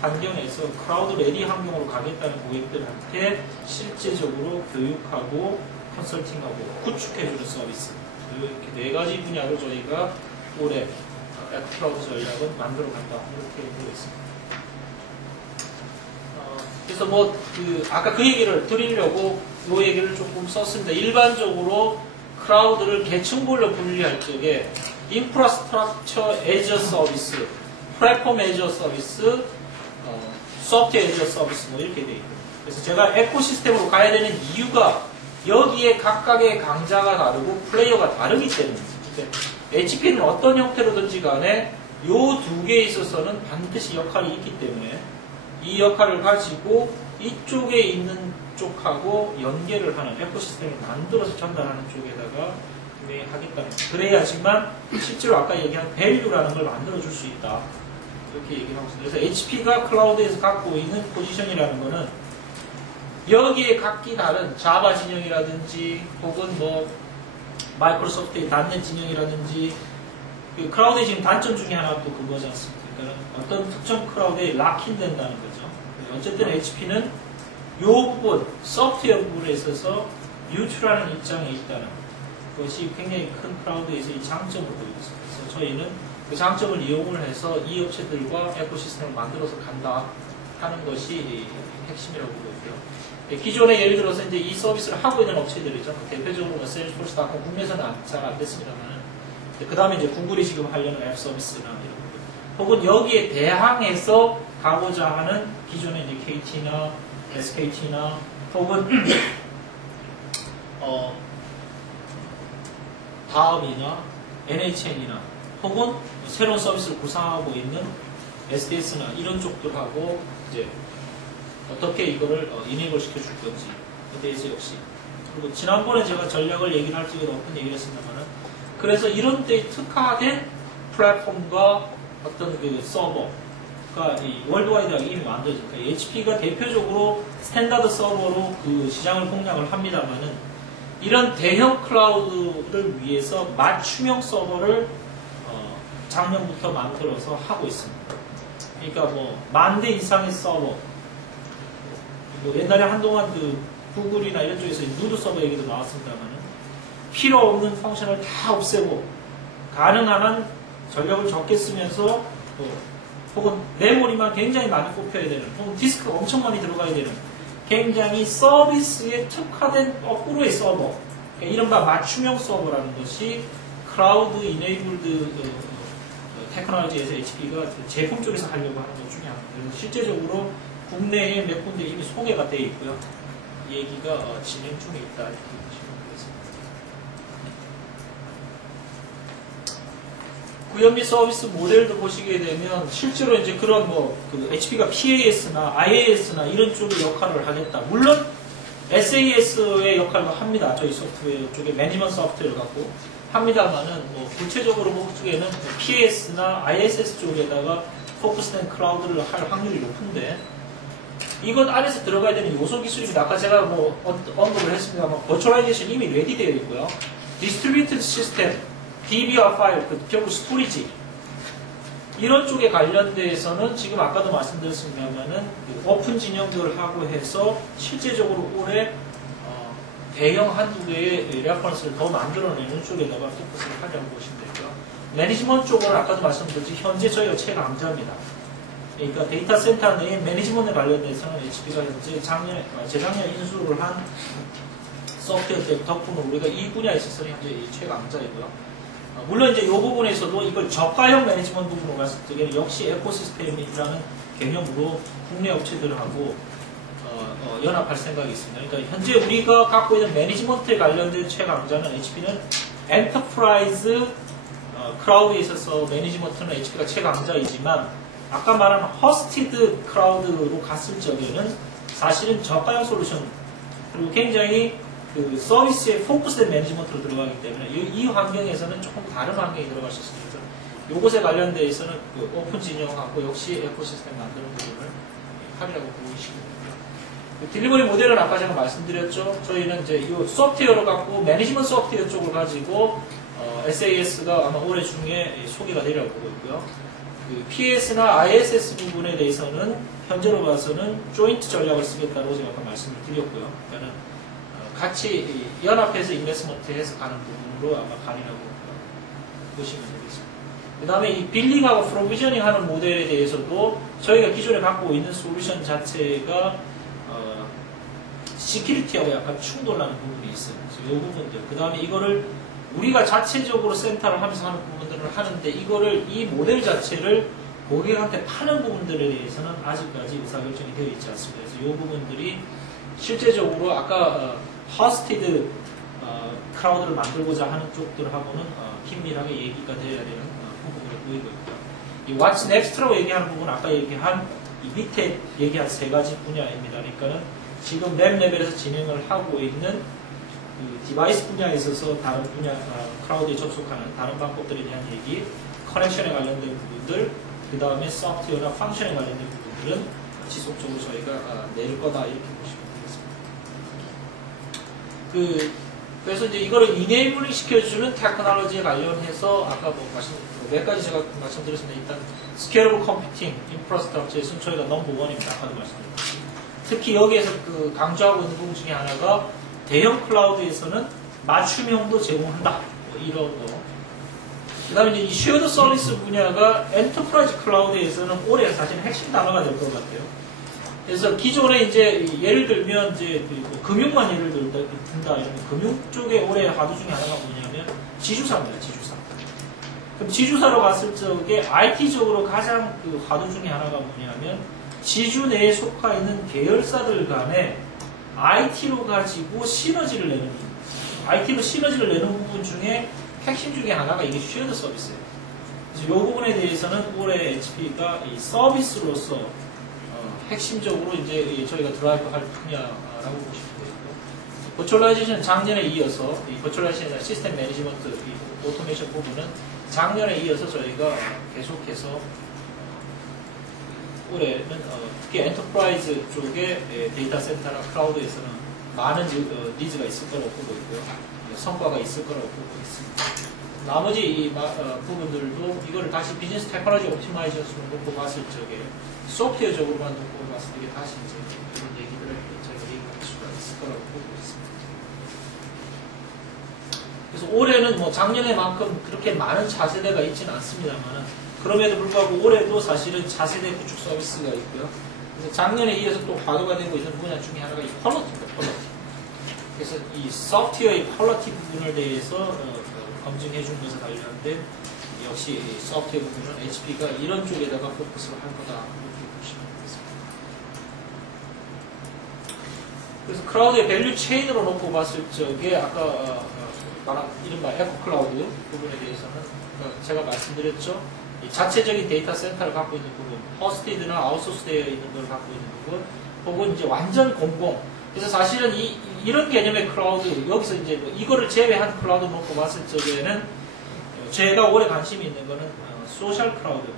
환경에서 크라우드 레디 환경으로 가겠다는 고객들한테 실제적으로 교육하고 컨설팅하고 구축해주는 서비스 이렇게 4가지 분야로 저희가 올해 크라우드 전략을 만들어 간다 이렇게 되어 있습니다. 그래서 뭐 아까 그 얘기를 드리려고 이 얘기를 조금 썼습니다. 일반적으로 크라우드를 계층별로 분리할 적에 인프라스트럭처 애저 서비스, 플랫폼 애저 서비스, 소프트웨어 애저 서비스 뭐 이렇게 되어 있거든요. 그래서 제가 에코시스템으로 가야 되는 이유가 여기에 각각의 강자가 다르고 플레이어가 다르기 때문입니다. HP는 어떤 형태로든지 간에 이 2개에 있어서는 반드시 역할이 있기 때문에 이 역할을 가지고 이쪽에 있는 쪽하고 연계를 하는 에코시스템을 만들어서 전달하는 쪽에다가 하겠다는 거예요. 그래야지만 실제로 아까 얘기한 밸류라는 걸 만들어줄 수 있다. 이렇게 얘기를 하고 있습니다. 그래서 HP가 클라우드에서 갖고 있는 포지션이라는 거는 여기에 각기 다른 자바 진영이라든지 혹은 뭐 마이크로소프트의 닷넷 진영이라든지 그 크라우드의 지금 단점 중에 하나가 또 그거지 않습니까? 그러니까 어떤 특정 크라우드에 락인된다는 거죠. 어쨌든 HP는 이 부분, 소프트웨어 부분에 있어서 유출하는 입장에 있다는 것이 굉장히 큰 크라우드에서의 장점을 보이고 있습니다. 그래서 저희는 그 장점을 이용을 해서 이 업체들과 에코시스템을 만들어서 간다 하는 것이 핵심이라고 보고요. 기존에 예를 들어서 이제 이 서비스를 하고 있는 업체들이죠. 대표적으로 세일즈포스닷컴 국내에서는 잘 안 됐습니다만, 그 다음에 이제 구글이 지금 하려는 앱 서비스나 이런 부분, 혹은 여기에 대항해서 가고자 하는 기존의 이제 KT나 SKT나 혹은 다음이나 NHN이나 혹은 새로운 서비스를 구상하고 있는 SDS나 이런 쪽들하고 이제 어떻게 이거를 이네이블 시켜줄 건지에 대해서 역시, 그리고 지난번에 제가 전략을 얘기를 할 적에 높은 얘기를 했습니다만은, 그래서 이런 데 특화된 플랫폼과 어떤 그 서버가 이 월드와이드하게 이미 만들어집니다. HP가 대표적으로 스탠다드 서버로 그 시장을 공략을 합니다만은, 이런 대형 클라우드를 위해서 맞춤형 서버를 작년부터 만들어서 하고 있습니다. 그러니까 뭐 10,000대 이상의 서버, 뭐 옛날에 한동안 그 구글이나 이런 쪽에서 누드 서버 얘기도 나왔습니다만은, 필요 없는 펑션을 다 없애고 가능한 한 전력을 적게 쓰면서 혹은 메모리만 굉장히 많이 꼽혀야 되는, 혹은 디스크가 엄청 많이 들어가야 되는 굉장히 서비스에 특화된 거꾸로의 서버, 그러니까 이른바 맞춤형 서버라는 것이 클라우드 이네이블드 테크놀로지에서 HP가 제품 쪽에서 하려고 하는 것 중에 하나입니다. 그래서 실제적으로 국내에 몇 군데 이미 소개가 되어 있고요. 이 얘기가 진행 중에 있다 이렇게 보시면 되겠습니다. 구현 및 서비스 모델도 보시게 되면 실제로 이제 그런 그 HP가 PAS나 IAS나 이런 쪽의 역할을 하겠다. 물론 SAS의 역할도 합니다. 저희 소프트웨어 쪽에 매니지먼트 소프트웨어를 갖고 합니다만은 구체적으로 그쪽에는 PAS나 ISS 쪽에다가 포커스된 클라우드를 할 확률이 높은데, 이것 안에서 들어가야 되는 요소 기술입니다. 아까 제가 언급을 했습니다만, 버추얼라이제이션 이미 레디되어 있고요. 디스트리뷰티드 시스템, DB와 파일, 결국 스토리지, 이런 쪽에 관련돼서는 지금 아까도 말씀드렸습니다만은 오픈 진영들하고 해서 실제적으로 올해 대형 한두 개의 레퍼런스를 더 만들어내는 쪽에다가 포커스를 하려고 보시면 되고요. 매니지먼트 쪽은 아까도 말씀드렸지 현재 저희가 최강자입니다. 그러니까 데이터 센터 내의 매니지먼트에 관련돼서는 HP가 현재 재작년에 인수를 한 소프트웨어 때 덕분으로 우리가 이 분야에 있어서 현재 최강자이고요. 물론 이제 이 부분에서도 이걸 저가형 매니지먼트 부분으로 갔을 때 역시 에코시스템이라는 개념으로 국내 업체들하고 연합할 생각이 있습니다. 그러니까 현재 우리가 갖고 있는 매니지먼트에 관련된 최강자는 HP는 엔터프라이즈 크라우드에 있어서 매니지먼트는 HP가 최강자이지만 아까 말한 허스티드 크라우드로 갔을 적에는 사실은 저가형 솔루션 그리고 굉장히 그 서비스에 포커스된 매니지먼트로 들어가기 때문에 이 환경에서는 조금 다른 환경이 들어갈 수 있습니다. 이것에 관련돼 있어서는 그 오픈 진영하고 역시 에코시스템 만드는 부분을 합의라고 보이시고 딜리버리 모델은 아까 제가 말씀드렸죠. 저희는 이제 이 소프트웨어를 갖고 매니지먼트 소프트웨어 쪽을 가지고 SAS가 아마 올해 중에 소개가 되리라고 보고 있고요. 그 PS나 ISS 부분에 대해서는 현재로 봐서는 조인트 전략을 쓰겠다고 제가 아까 말씀을 드렸고요. 그러니까 같이 연합해서 인베스먼트해서 가는 부분으로 아마 가리라고 보시면 되겠습니다. 그 다음에 이 빌링하고 프로비저닝 하는 모델에 대해서도 저희가 기존에 갖고 있는 솔루션 자체가 시큐리티하고 약간 충돌하는 부분이 있어요. 그래서 이 부분들. 그 다음에 이거를 우리가 자체적으로 센터를 하면서 하는 부분들을 하는데 이거를 이 모델 자체를 고객한테 파는 부분들에 대해서는 아직까지 의사결정이 되어 있지 않습니다. 그래서 이 부분들이 실제적으로 아까 허스티드 크라우드를 만들고자 하는 쪽들하고는 긴밀하게 얘기가 되어야 되는 부분을 보이고 있고요. 이 What's Next라고 얘기하는 부분은 아까 얘기한 이 밑에 얘기한 세 가지 분야입니다. 그러니까는 지금 랩 레벨에서 진행을 하고 있는 그 디바이스 분야에 있어서 다른 분야, 크라우드에 접속하는 다른 방법들에 대한 얘기, 커넥션에 관련된 부분들, 그 다음에 소프트웨어나 펑션에 관련된 부분들은 지속적으로 저희가 낼 거다 이렇게 보시면 되겠습니다. 그래서 이제 이거를 이네이블링 시켜주는 테크놀로지에 관련해서 아까 몇 가지 제가 말씀드렸습니다. 일단 스케일러블 컴퓨팅, 인프라스트럭처의 순초이가 넘버1입니다. 아까도 말씀드렸습니다. 특히 여기에서 그 강조하고 있는 부분 중에 하나가 대형 클라우드에서는 맞춤형도 제공한다. 뭐 이런 거. 그 다음에 이제 이 쉐어드 서비스 분야가 엔터프라이즈 클라우드에서는 올해 사실 핵심 단어가 될 것 같아요. 그래서 기존에 이제 예를 들면 이제 금융만 예를 든다 이러면 금융 쪽에 올해 화두 중에 하나가 뭐냐면 지주사입니다. 지주사. 그럼 지주사로 갔을 적에 IT적으로 가장 그 화두 중에 하나가 뭐냐면 지주 내에 속하 있는 계열사들 간에 IT로 가지고 시너지를 내는 부분. IT로 시너지를 내는 부분 중에 핵심 중에 하나가 이게 쉐어드 서비스예요. 그래서 이 부분에 대해서는 올해 HP가 이 서비스로서 핵심적으로 이제 저희가 드라이브 할 분야라고 보시면 되고요. 버추얼라이제이션 작년에 이어서 이 버추얼라이제이션 시스템 매니지먼트 이 오토메이션 부분은 작년에 이어서 저희가 계속해서 올해는 특히 엔터프라이즈 쪽에 데이터 센터나 클라우드에서는 많은 니즈가 있을 거라고 보고 있고요. 성과가 있을 거라고 보고 있습니다. 나머지 이 부분들도 이거를 다시 비즈니스 테크놀로지 옵티마이제이션으로 놓고 봤을 적에 소프트웨어적으로만 놓고 봤을 때 다시 이제 이런 얘기들을 저희가 얘기할 수가 있을 거라고 보고 있습니다. 그래서 올해는 뭐 작년에만큼 그렇게 많은 차세대가 있지는 않습니다만 그럼에도 불구하고 올해도 사실은 차세대 구축 서비스가 있고요. 그래서 작년에 이어서 또 화두가 되고 있는 분야 중에 하나가 이 퀄러티입니다. 퀄러티. 그래서 이 소프트웨어의 퀄러티 부분에 대해서 검증해 준 것에 관련된 역시 소프트웨어 부분은 HP가 이런 쪽에다가 포커스를 할 거다 이렇게 보시면 되겠습니다. 그래서 크라우드의 밸류 체인으로 놓고 봤을 적에 아까 말한 이른바 에코 클라우드 부분에 대해서는 제가 말씀드렸죠. 이 자체적인 데이터 센터를 갖고 있는 부분, 허스티드나 아웃소스되어 있는 걸 갖고 있는 부분, 혹은 이제 완전 공공. 그래서 사실은 이런 개념의 클라우드, 여기서 이제 뭐 이거를 제외한 클라우드 놓고 봤을 적에는 제가 오래 관심이 있는 거는 소셜 클라우드.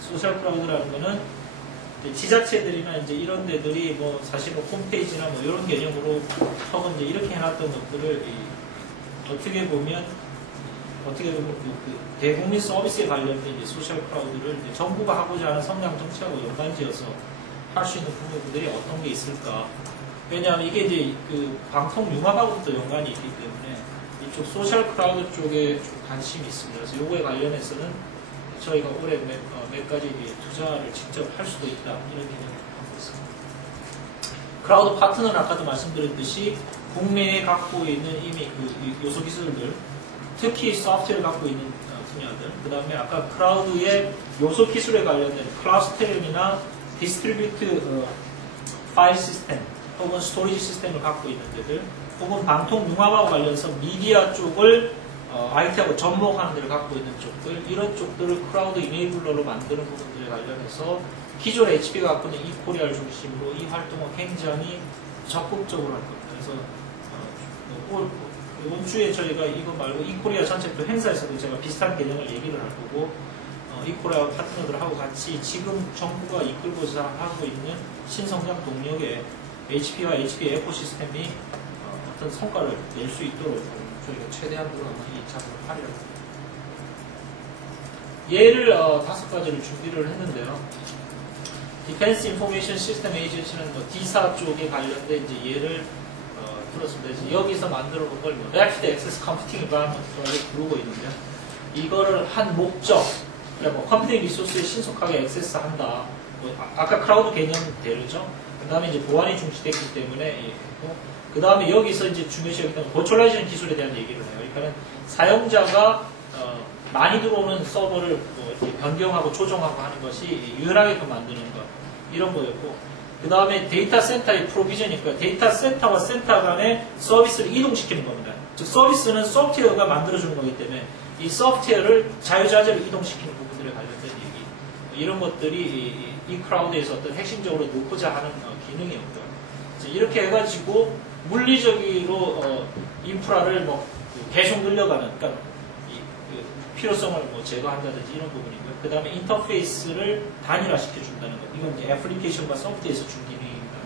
소셜 클라우드라는 거는 지자체들이나 이제 이런 데들이 뭐 사실 뭐 홈페이지나 뭐 이런 개념으로 혹은 이제 이렇게 해놨던 것들을 어떻게 보면 그 대국민 서비스에 관련된 이제 소셜 클라우드를 이제 정부가 하고자 하는 성장 정책하고 연관지어서 할 수 있는 부분들이 어떤 게 있을까? 왜냐하면 이게 이제 그 방통 융합하고도 연관이 있기 때문에 이쪽 소셜 클라우드 쪽에 좀 관심이 있습니다. 그래서 요거에 관련해서는 저희가 올해 몇 가지 투자를 직접 할 수도 있다 이런 개념을 갖고 있습니다. 클라우드 파트너는 아까도 말씀드렸듯이 국내에 갖고 있는 이미 그 요소 기술들, 특히 소프트웨어를 갖고 있는 분야들, 그 다음에 아까 클라우드의 요소 기술에 관련된 클러스터링이나 디스트리뷰트 파일 시스템, 혹은 스토리지 시스템을 갖고 있는 데들, 혹은 방통 융합하고 관련해서 미디어 쪽을 IT하고 접목하는 데를 갖고 있는 쪽들, 이런 쪽들을 크라우드 이네이블러로 만드는 부분들에 관련해서 기존 HP가 갖고 있는 이코리아를 중심으로 이 활동을 굉장히 적극적으로 할 겁니다. 그래서 이번 주에 저희가 이거 말고 이코리아 전체 또 행사에서도 제가 비슷한 개념을 얘기를 할 거고, 이코리아 파트너들하고 같이 지금 정부가 이끌고자 하고 있는 신성장 동력에 HP와 HP 에코시스템이 어떤 성과를 낼 수 있도록 저희가 최대한 이 작업을 하려고 합니다. 예를 5가지를 준비를 했는데요. 디펜스 인포메이션 시스템 에이전시는 DSA 쪽에 관련된 이제 예를 들었습니다. 여기서 만들어 본 걸 Rapid Access Computing Environment라고 부르고 있는데요. 이거를 한 목적, 뭐 컴퓨팅 리소스에 신속하게 액세스한다. 아까 크라우드 개념대로죠. 그 다음에 이제 보안이 중시됐기 때문에, 그 다음에 여기서 이제 중요시 여기는 버추얼라이제이션 기술에 대한 얘기를 해요. 그러니까 사용자가 많이 들어오는 서버를 뭐 이렇게 변경하고 조정하고 하는 것이 유연하게끔 만드는 것, 이런 거였고, 그 다음에 데이터 센터의 프로비전이니까 데이터 센터와 센터 간의 서비스를 이동시키는 겁니다. 즉 서비스는 소프트웨어가 만들어주는 거기 때문에 이 소프트웨어를 자유자재로 이동시키는 부분들에 관련된 얘기, 이런 것들이 이 크라우드에서 어떤 핵심적으로 놓고자 하는 기능이었고요. 이렇게 해가지고 물리적으로 인프라를 뭐 계속 늘려가는, 그러니까 필요성을 뭐 제거한다든지 이런 부분이고요. 그 다음에 인터페이스를 단일화시켜준다는 것. 이건 이제 애플리케이션과 소프트웨어에서 준 기능입니다만,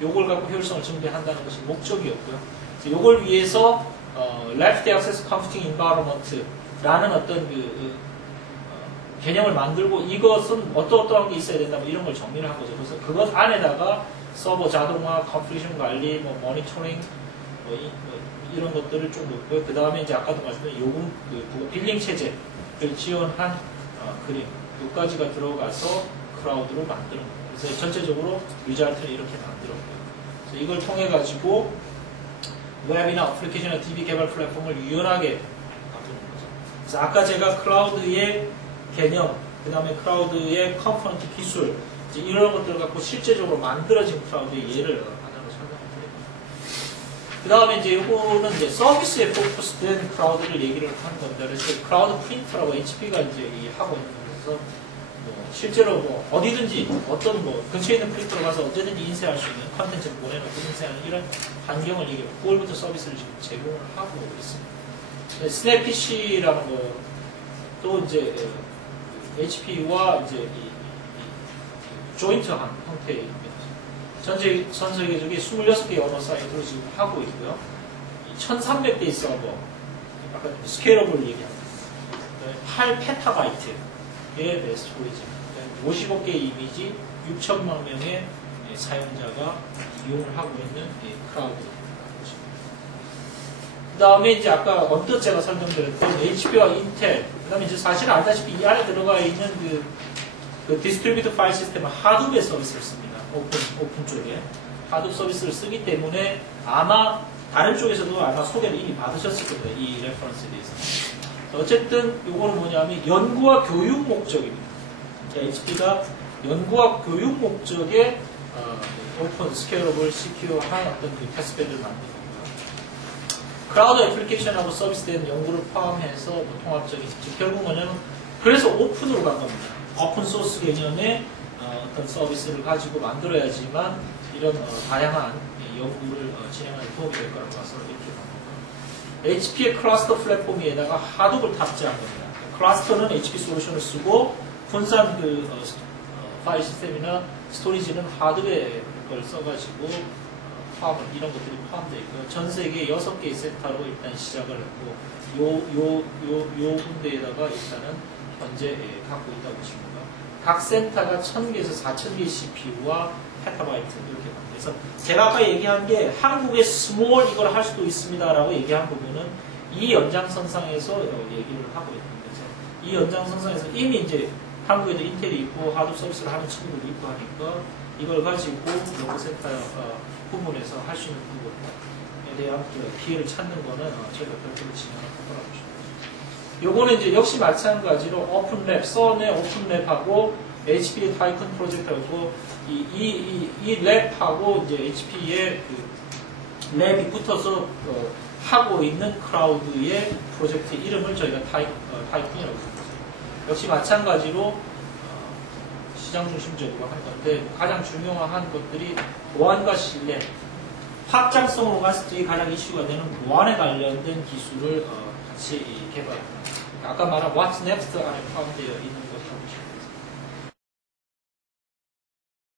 요걸 갖고 효율성을 증대한다는 것이 목적이었고요. 요걸 위해서 Left Access Computing Environment라는 어떤 개념을 만들고, 이것은 어떠한 게 있어야 된다, 뭐 이런 걸 정리를 한 거죠. 그래서 그것 안에다가 서버 자동화, 컨피그레이션 관리, 뭐 모니터링, 이런 것들을 좀 넣고요. 그 다음에 이제 아까도 말씀드린 요금, 빌링 체제를 지원한 그림, 요까지가 들어가서 크라우드로 만드는 거예요. 그래서 전체적으로 리자트를 이렇게 만들었고요. 그래서 이걸 통해 가지고 웹이나 어플리케이션이나 DB 개발 플랫폼을 유연하게 만드는 거죠. 그래서 아까 제가 크라우드의 개념, 그 다음에 크라우드의 컴포넌트 기술, 이제 이런 것들을 갖고 실제적으로 만들어진 크라우드의 예를 하나로 설명을 드립니다. 그 다음에 이제 요거는 이제 서비스에 포커스된 크라우드를 얘기를 하는 겁니다. 그래서 크라우드 프린터라고 HP가 이제 하고 있는 거라서 실제로 뭐 어디든지 어떤 뭐 근처에 있는 프린터로 가서 언제든지 인쇄할 수 있는 컨텐츠를 보내놓고 인쇄하는 이런 환경을 얘기하고, 9월부터 서비스를 지금 제공을 하고 있습니다. 스냅피쉬라는 것도 이제 HP와 이제 이 조인트한 형태입니다. 전 세계적인 26개의 언어 사이트로 지금 하고 있고요. 1300개의 서버, 아까 스케일업을 얘기합니다. 8페타바이트의 스토리지, 55개의 이미지, 6천만 명의 사용자가 이용을 하고 있는 크라우드. 그 다음에 이제 아까 언뜻 제가 설명드렸던 HP와 인텔, 그 다음에 이제 사실 알다시피 이 안에 들어가 있는 그 디스트리뷰트 파일 시스템은 하둡의 서비스를 씁니다. 오픈 쪽에. 하둡 서비스를 쓰기 때문에 아마 다른 쪽에서도 아마 소개를 이미 받으셨을 겁니다. 이 레퍼런스에 대해서. 어쨌든 요거는 뭐냐면 연구와 교육 목적입니다. HP가 연구와 교육 목적의 오픈 스케일업을 시큐어한 어떤 그 테스트베드를 만든 겁니다. 크라우드 애플리케이션하고 서비스된 연구를 포함해서 뭐 통합적인, 결국 뭐냐면 그래서 오픈으로 간 겁니다. 오픈 소스 개념의 어떤 서비스를 가지고 만들어야지만 이런 다양한 연구를 진행하는 도움이 될 거라고 봐서 이렇게 만든 겁니다. HP의 클러스터 플랫폼에다가 하둡을 탑재한 겁니다. 클러스터는 HP 솔루션을 쓰고 분산 파일 시스템이나 스토리지는 하드웨어 걸 써가지고 이런 것들이 포함되어 있고요. 전 세계 6개의 센터로 일단 시작을 했고, 요 군데에다가 일단은 현재 갖고 있다고 보십니다. 각 센터가 1000개에서 4000개의 CPU와 페타바이트 이렇게 합니다. 그래서 제가 아까 얘기한 게 한국의 스몰 이걸 할 수도 있습니다라고 얘기한 부분은 이 연장선상에서 얘기를 하고 있는 거죠. 이 연장선상에서 이미 이제 한국에도 인텔이 있고 하드 서비스를 하는 친구들도 있고 하니까 이걸 가지고 로컬 센터 부분에서 할 수 있는 부분에 대한 기회를 찾는 거는 저희가 별도로 진행할 거라고 보십니다. 요거는 이제 역시 마찬가지로 오픈랩, 썬의 오픈랩하고 HP의 타이쿤 프로젝트라고 이 랩하고 이제 HP의 그 랩이 붙어서 하고 있는 크라우드의 프로젝트 이름을 저희가 타이쿤이라고 부르죠. 역시 마찬가지로 시장 중심적으로 한 건데 가장 중요한 것들이 보안과 신뢰, 확장성으로 갔을 때 가장 이슈가 되는 보안에 관련된 기술을 같이 개발합니다. 아까 말한 What's Next 안에 포함되어 있는 것하고